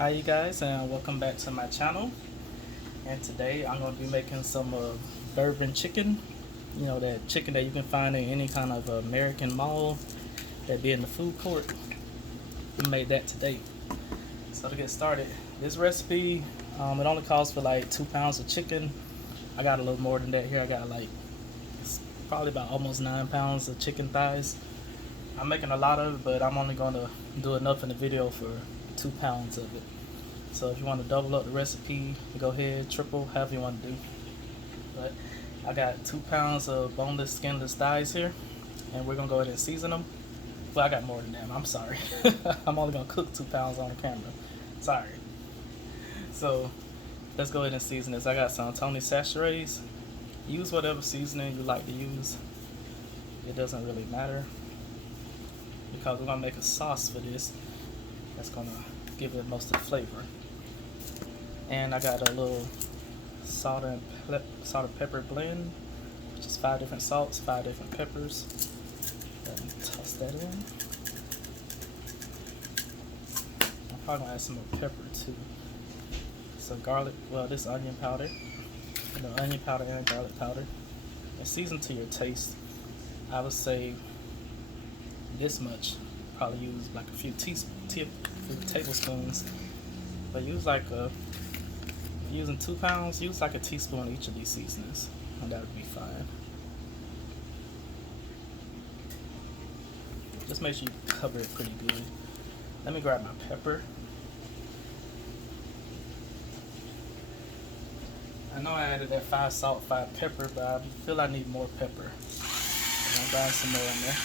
Hi you guys, and welcome back to my channel. And today I'm going to be making some bourbon chicken. You know, that chicken that you can find in any kind of American mall that be in the food court. We made that today. So to get started, this recipe, it only calls for like 2 pounds of chicken. I got a little more than that here. I got it's probably about almost 9 pounds of chicken thighs. I'm making a lot of it, but I'm only going to do enough in the video for 2 pounds of it. So if you want to double up the recipe, go ahead, triple, however you want to do. But I got 2 pounds of boneless, skinless thighs here, and we're going to go ahead and season them. Well, I got more than that, I'm sorry. I'm only going to cook 2 pounds on camera. Sorry. So let's go ahead and season this. I got some Tony Sachets. Use whatever seasoning you like to use. It doesn't really matter, because we're going to make a sauce for this that's going to give it most of the flavor. And I got a little salt and pepper blend, which is 5 different salts, 5 different peppers. Toss that in. I'm probably gonna add some more pepper too. Some garlic, well, this onion powder, onion powder and garlic powder. And season to your taste. I would say this much. Probably use like a few tablespoons, but use like using 2 pounds, use like a teaspoon each of these seasonings, and that would be fine. Just make sure you cover it pretty good. Let me grab my pepper. I know I added that 5 salt, 5 pepper, but I feel I need more pepper. I'm gonna grind some more in there.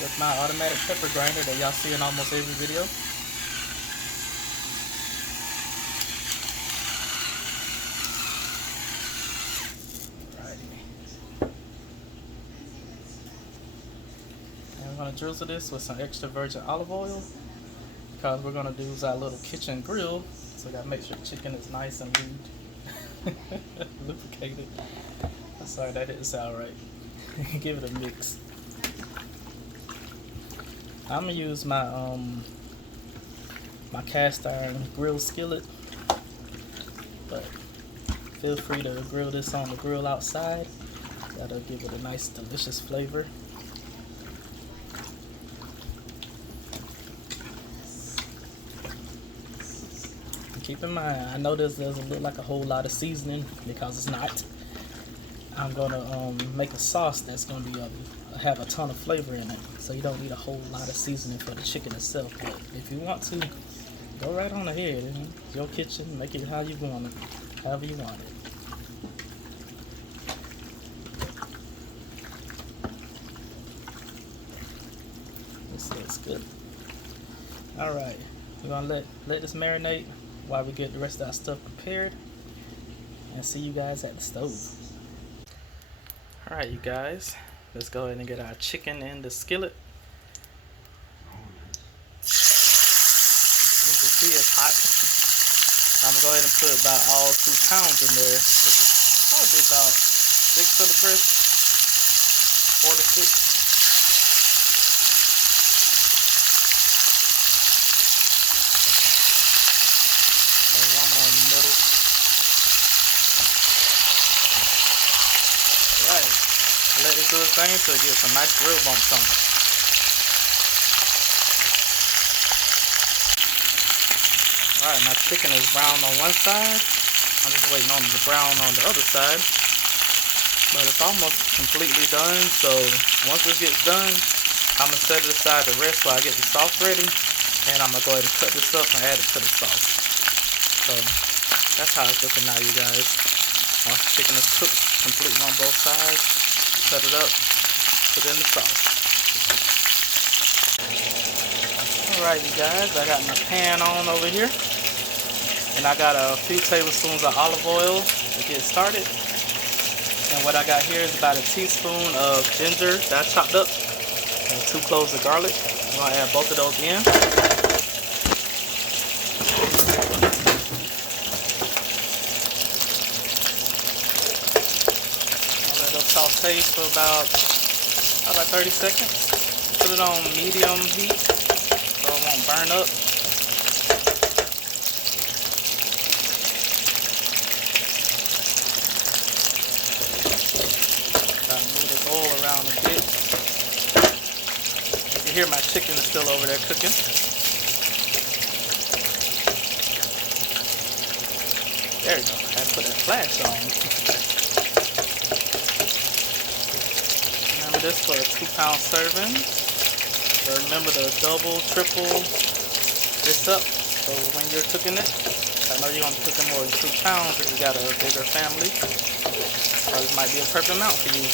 With my automatic pepper grinder that y'all see in almost every video. And I'm going to drizzle this with some extra virgin olive oil, because we're going to use our little kitchen grill. So we got to make sure the chicken is nice and lubricated. I'm sorry, that didn't sound right. Give it a mix. I'm gonna use my my cast iron grill skillet, but feel free to grill this on the grill outside. That'll give it a nice, delicious flavor. And keep in mind, I know this doesn't look like a whole lot of seasoning, because it's not. I'm gonna make a sauce that's gonna be have a ton of flavor in it, so you don't need a whole lot of seasoning for the chicken itself. But if you want to, go right on ahead. It's your kitchen, make it how you want it, however you want it. This looks good. All right, we're gonna let this marinate while we get the rest of our stuff prepared, and see you guys at the stove. All right, you guys. Let's go ahead and get our chicken in the skillet. As you see, it's hot. I'm going to go ahead and put about all 2 pounds in there. This is probably about 6 of the breast, 4 to 6. And one more in the middle. Right. Let it do its thing so it gets some nice grill bumps on it. Alright, my chicken is brown on one side. I'm just waiting on it to brown on the other side. But it's almost completely done, so once this gets done, I'm going to set it aside to rest while I get the sauce ready. And I'm going to go ahead and cut this up and add it to the sauce. So that's how it's looking now, you guys. Once the chicken is cooked completely on both sides, cut it up, put it in the sauce. Alright, you guys, I got my pan on over here, and I got a few tablespoons of olive oil to get started. And what I got here is about a teaspoon of ginger that I chopped up, and 2 cloves of garlic. I'm going to add both of those in. Saute for about 30 seconds. Put it on medium heat so it won't don't burn up. Gotta move this oil around a bit. You can hear my chicken is still over there cooking. There you go. I gotta put that flash on. Remember this for a 2-pound serving. So remember to double, triple this up. So when you're cooking it, I know you're gonna be cooking more than 2 pounds if you got a bigger family. So this might be a perfect amount for you.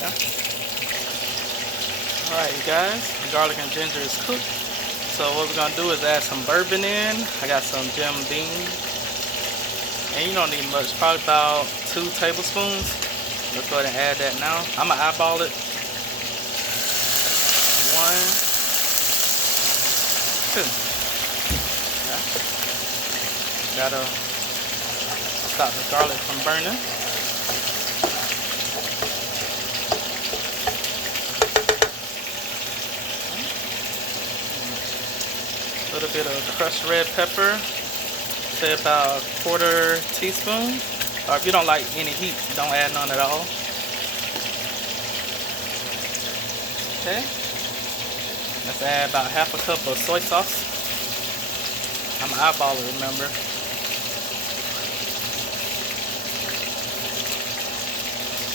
Yeah. Alright, you guys, the garlic and ginger is cooked. So what we're gonna do is add some bourbon in. I got some Jim Beam. And you don't need much, probably about 2 tablespoons. Let's go ahead and add that now. I'm gonna eyeball it. 1, 2. Okay. Gotta stop the garlic from burning. A little bit of crushed red pepper. Say about 1/4 teaspoon. Or if you don't like any heat, don't add none at all. Okay. Let's add about 1/2 cup of soy sauce. I'm an eyeballer, remember.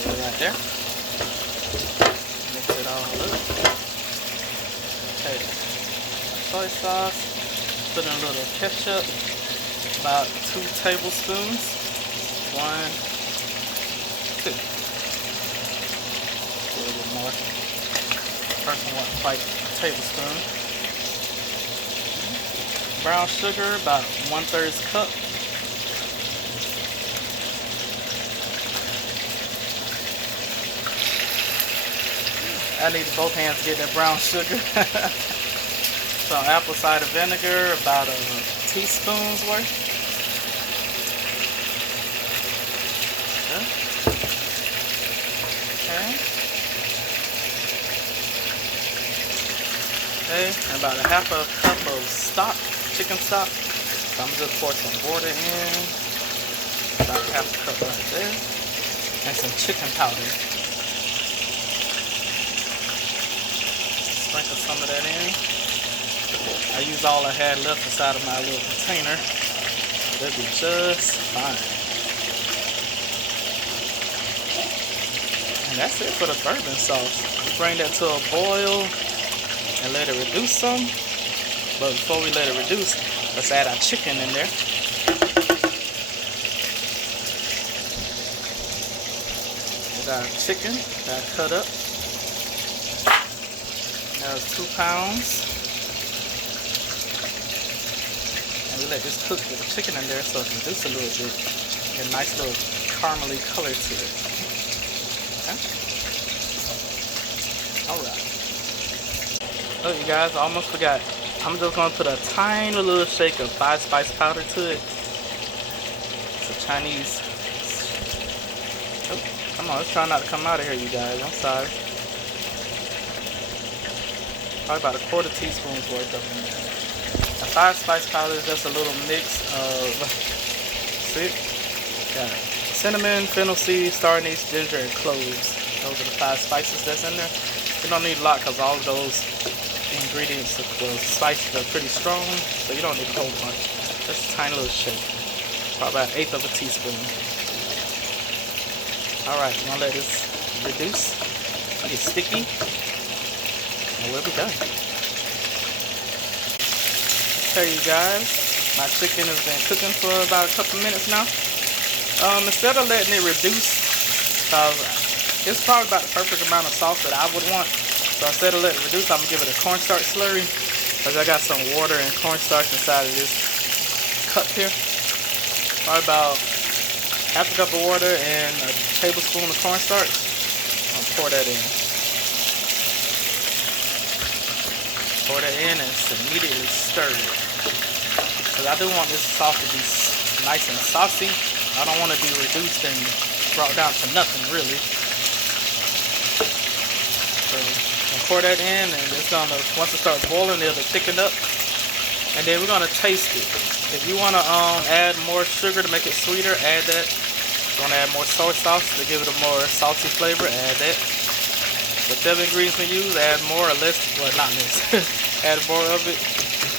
Put it right there. Mix it all up. Okay. Soy sauce. Put in a little ketchup. About 2 tablespoons. 1, 2. A little bit more. First one, quite a tablespoon. Brown sugar, about 1/3 cup. I need both hands to get that brown sugar. Some apple cider vinegar, about a teaspoon's worth. Okay. Okay, and about 1/2 cup of stock, chicken stock. So I'm gonna just pour some water in. About 1/2 cup right there. And some chicken powder. Sprinkle some of that in. I used all I had left inside of my little container. That'd be just fine. And that's it for the bourbon sauce. You bring that to a boil and let it reduce some. But before we let it reduce, let's add our chicken in there. We got our chicken that I cut up. That's 2 pounds. And we let this cook with the chicken in there so it can reduce a little bit. Get a nice little caramely color to it. Okay. Alright. Oh, you guys, I almost forgot. I'm just going to put a tiny little shake of 5 spice powder to it. It's a Chinese. Oh, come on, let's try not to come out of here, you guys. I'm sorry. Probably about a 1/4 teaspoon's worth of it. A 5 spice powder is just a little mix of, see, got cinnamon, fennel seed, star anise, ginger, and cloves. Those are the 5 spices that's in there. You don't need a lot because all of those ingredients, the spices are pretty strong, so you don't need a whole bunch. Just a tiny little shake. Probably about 1/8 of a teaspoon. Alright, I'm gonna let this reduce, get sticky, and we'll be done. Okay, you guys, my chicken has been cooking for about a couple minutes now. Instead of letting it reduce, it's probably about the perfect amount of sauce that I would want. So instead of letting it reduce, I'm gonna give it a cornstarch slurry, because I got some water and cornstarch inside of this cup here. Probably about 1/2 cup of water and a tablespoon of cornstarch. I'll pour that in. Pour that in and immediately stir it. Because I do want this sauce to be nice and saucy. I don't want to be reduced and brought down to nothing really. So pour that in, and it's gonna, once it starts boiling, it'll thicken up. And then we're gonna taste it. If you wanna add more sugar to make it sweeter, add that. If you wanna add more soy sauce to give it a more salty flavor, add that. Whatever ingredients you use, add more or less. Well, not less. Add more of it.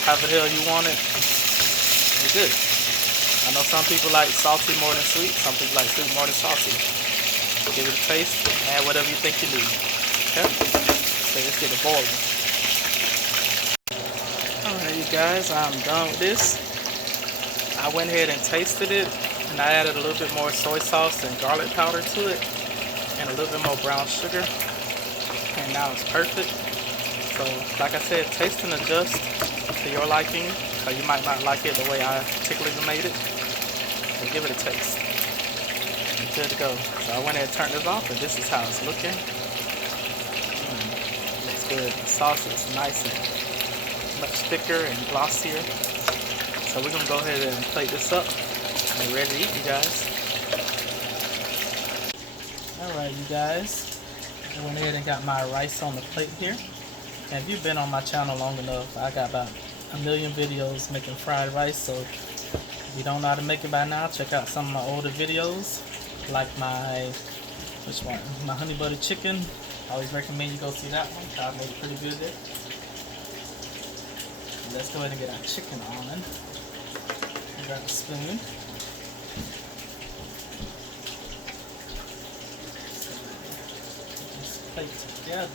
However the hell you want it. It's good. I know some people like salty more than sweet. Some people like sweet more than salty. Give it a taste. Add whatever you think you need. Okay? So let's get it boiling. Alright, you guys, I'm done with this. I went ahead and tasted it, and I added a little bit more soy sauce and garlic powder to it, and a little bit more brown sugar, and now it's perfect. So, like I said, taste and adjust to your liking, because you might not like it the way I particularly made it. So give it a taste. It's good to go. So I went ahead and turned this off, and this is how it's looking. Looks good. The sauce is nice and much thicker and glossier. So we're gonna go ahead and plate this up and ready to eat, you guys. Alright, you guys, I went ahead and got my rice on the plate here. And if you've been on my channel long enough, I got about 1 million videos making fried rice. So if you don't know how to make it by now, check out some of my older videos, like my honey butter chicken. I always recommend you go see that one. I made it pretty good there. Let's go ahead and get our chicken on. Grab a spoon. Put this plate together.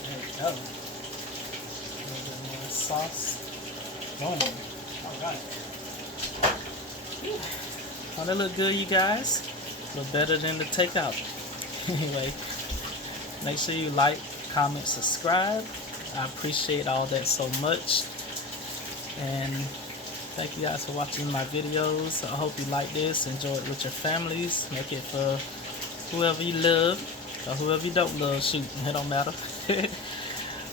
There we go. A little bit more sauce. Boom. Alright. Oh, that look good, you guys. Look better than the takeout. Anyway. Make sure you like, comment, subscribe. I appreciate all that so much. And thank you guys for watching my videos. I hope you like this. Enjoy it with your families. Make it for whoever you love or whoever you don't love. Shoot, it don't matter.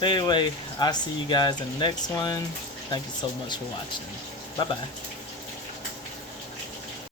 Anyway, I'll see you guys in the next one. Thank you so much for watching. Bye-bye.